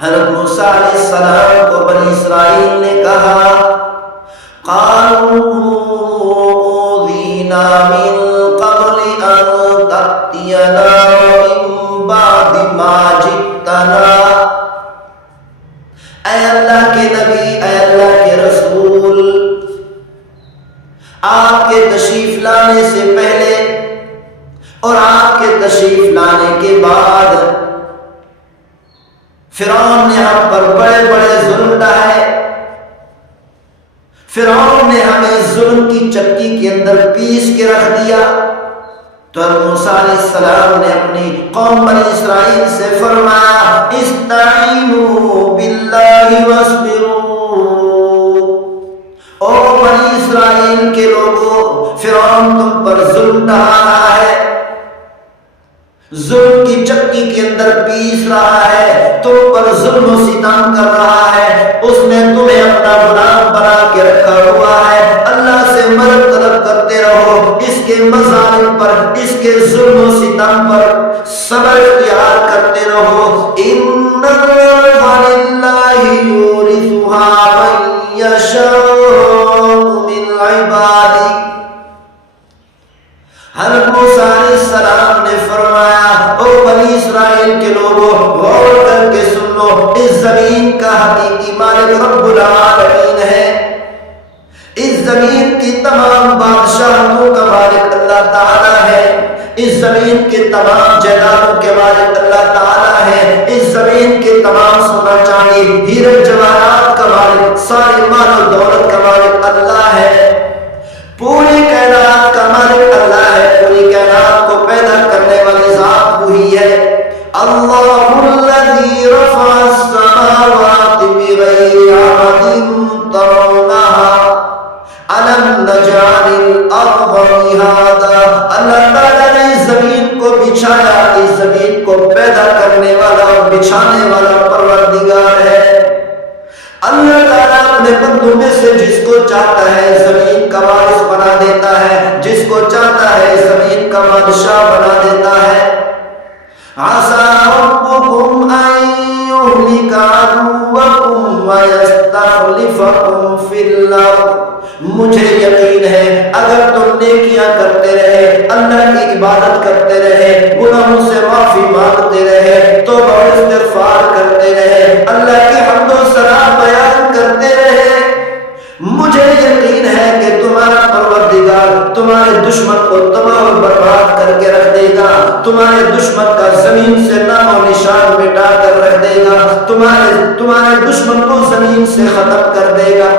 حضرت موسیٰ علیہ السلام کو بنی اسرائیل نے کہا قالوا اوذینا من قبل ان تأتینا ومن بعد ما جئتنا، اے اللہ کے نبی، اے اللہ کے رسول، آپ کے تشریف لانے سے پہلے اور آپ کے تشریف لانے کے بعد فرعون نے ہم پر بڑے بڑے ظلم ڈھائے، فرعون نے ہمیں ظلم کی چکی کے اندر پیس کے رکھ دیا۔ تو موسیٰ علیہ السلام نے اپنی قوم بنی اسرائیل سے فرمایا استعینوا باللہ واصبروا، او بنی اسرائیل کے لوگوں، فرعون تم پر ظلم ڈھا رہا ہے، ظلم کی چکی کے اندر پیس رہا ہے، تم پر ظلم و ستم کر رہا ہے، اس نے تمہیں اپنا غلام بنا کے رکھا ہوا ہے۔ اللہ سے مدد طلب کرتے رہو، اس کے مظالم پر، اس کے ظلم و ستم پر صبر اختیار کرتے رہو۔ ان الارض للہ یورثها من یشاء من عبادہ، حضرت موسیٰ علیہ السلام نے فرمایا او بنی اسرائیل کے لوگوں، غور کر کے سن لو، اس زمین کا حقیقی مالک رب العالمین ہے، اس زمین کی تمام بادشاہتوں کا مالک اللہ تعالیٰ ہے، اس زمین کے تمام جائیدادوں کے مالک اللہ تعالیٰ ہے، اس زمین کے تمام سونا چاندی ہیرے جواہرات کا مالک، سارے مال و دولت کا مالک اللہ ہے، پوری کائنات کا مالک اللہ ہے، پوری کائنات کو پیدا کرنے والی ذات وہی ہے۔ اللہ الذی رفع السماوات بغیر عمد ترونها الم نجعل الارض مہادا، اللہ تعالیٰ نے اس زمین کو بچھایا، اس زمین کو پیدا کرنے والا اور بچھانے والا پروردگار ہے۔ اللہ تعالیٰ اپنے بندوں میں سے جس کو چاہتا ہے زمین کا وارث بنا دیتا ہے، جس کو چاہتا ہے زمین کا بادشاہ بنا دیتا ہے۔ عَسَىٰ رَبُّكُمْ أَن يُهْلِكَ عَدُوَّكُمْ وَيَسْتَخْلِفَكُمْ فِي الْأَرْضِ، مجھے یقین ہے اگر تم نیکیاں کرتے رہے، اللہ کی عبادت کرتے رہے، گناہوں سے معافی مانگتے رہے، توبہ اور استغفار کرتے رہے، اللہ کی حمد و ثنا بیان کرتے رہے، مجھے یقین ہے کہ تمہارا پروردگار تمہارے دشمن کو تباہ و برباد کر کے رکھ دے گا، تمہارے دشمن کا زمین سے نام و نشان مٹا کر رکھ دے گا، تمہارے دشمن کو زمین سے ختم کر دے گا،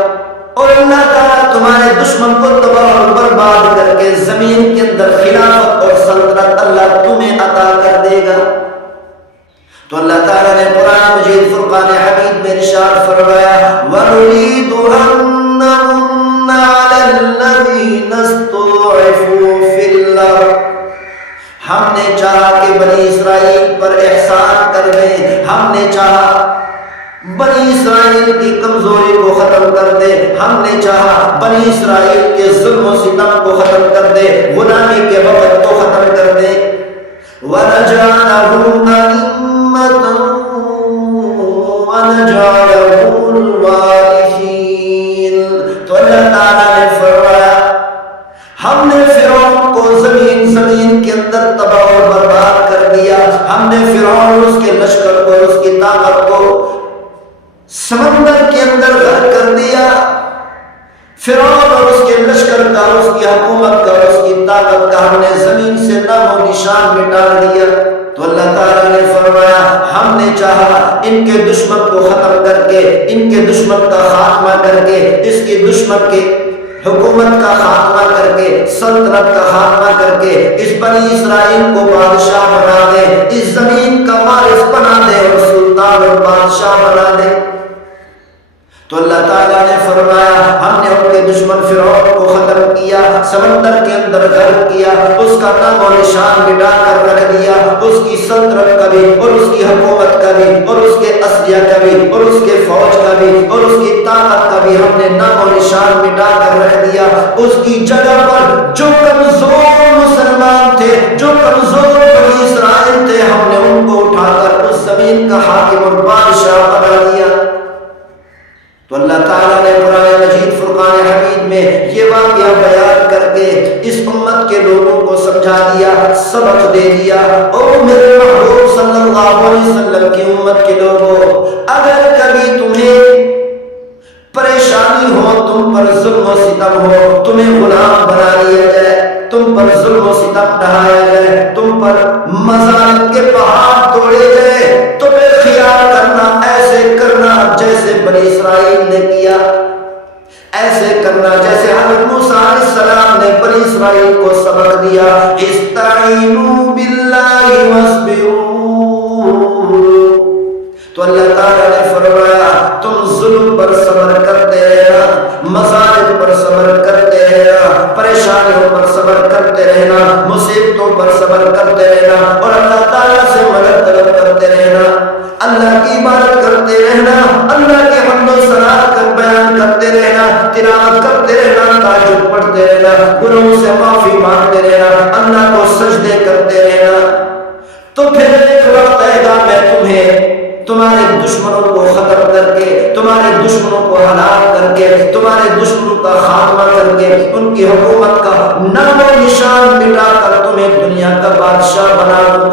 اور اللہ تعالیٰ تمہارے دشمن کو تباہ اور برباد کر کے زمین کے اندر خلافت اور سلطنت اللہ تمہیں عطا کر دے گا۔ تو اللہ تعالیٰ نے قرآن مجید فرقان حمید میں ارشاد فرمایا وَنُرِيدُ أَن نَّمُنَّ عَلَى الَّذِينَ اسْتُضْعِفُوا فِي الْأَرْضِ، ہم نے چاہا کہ بنی اسرائیل پر احسان کر دیں، ہم نے چاہا بنی اسرائیل کی کمزوری کو ختم کر دے، ہم نے چاہا بنی اسرائیل کے ظلم و ستم کو ختم کر دے، غلامی کے وقت کو ختم کر دے۔ وَنَجْعَلَهُمْ أَئِمَّةً وَنَجْعَلَهُمُ الْوَارِثِينَ، تو اللہ تعالیٰ نے فرمایا ہم نے فرعون کو زمین کے اندر تباہ و برباد کر دیا، ہم نے فرعون اور اس کے لشکر کو، اس کی طاقت کو سمندر کے اندر غرق کر دیا، فرعون اور اس کے لشکر کا، اس کی حکومت کا، اس کی طاقت کا ہم نے زمین سے نام و نشان مٹا دیا۔ تو اللہ تعالیٰ نے فرمایا ہم نے چاہا ان کے دشمن کو ختم کر کے، ان کے دشمن کا خاتمہ کر کے، اس کی دشمن کے حکومت کا خاتمہ کر کے، سلطنت کا خاتمہ کر کے اس بنی اسرائیل کو بادشاہ بنا دے، اس زمین کا وارث بنا دے اور سلطان اور بادشاہ بنا دے۔ تو اللہ تعالیٰ نے فرمایا ہم نے ان کے دشمن فرعون کو ختم کیا، سمندر کے اندر غرق کیا، اس کا نام و نشان مٹا کر رکھ دیا، اس کی سلطنت کا بھی اور اس کی حکومت کا بھی اور اس کے اسلحہ کا بھی اور اس کے فوج کا بھی اور اس کی طاقت کا بھی ہم نے نام و نشان مٹا کر رکھ دیا۔ اس کی جگہ پر جو کمزور مسلمان تھے، جو کمزور بنی اسرائیل تھے، ہم نے ان کو اٹھا کر اس زمین کا حاکم اور بادشاہ سبق دے دیا۔ او میرے محبوب صلی اللہ علیہ وسلم کی امت کے لوگوں، اگر کبھی تمہیں پریشانی ہو، تم پر ظلم و ستم ہو، تمہیں غلام بنا لیا جائے، تم پر ظلم و ستم ڈھایا جائے، تم پر مظالم کے پہاڑ توڑے جائے، تو پھر خیال کرنا، ایسے کرنا جیسے بنی اسرائیل نے کیا، ایسے کرنا جیسے حضرت موسیٰ علیہ السلام نے بنی اسرائیل کو سبق دیا، استعینوا باللہ واصبروا۔ تو اللہ تعالیٰ نے فرمایا تم ظلم پر صبر کرتے رہنا، مظالم پر صبر کرتے رہنا، پریشانیوں پر صبر کرتے رہنا، مصیبتوں پر صبر کرتے رہنا، اور اللہ تعالیٰ سے مدد طلب کرتے رہنا، اللہ کی عبادت کرتے رہنا، اللہ کے حمد و ثنا کا بیان کرتے رہنا، تلاوت کرتے رہنا، تہجد پڑھتے رہنا، گناہوں سے معافی مانگتے رہنا، اللہ کو سجدے کرتے رہنا۔ تو پھر ایک وقت آئے گا میں تمہیں تمہارے دشمنوں کو ختم کر کے، تمہارے دشمنوں کو ہلاک کر کے، تمہارے دشمنوں کا خاتمہ کر کے، ان کی حکومت کا نام و نشان مٹا کر تمہیں دنیا کا بادشاہ بنا دوں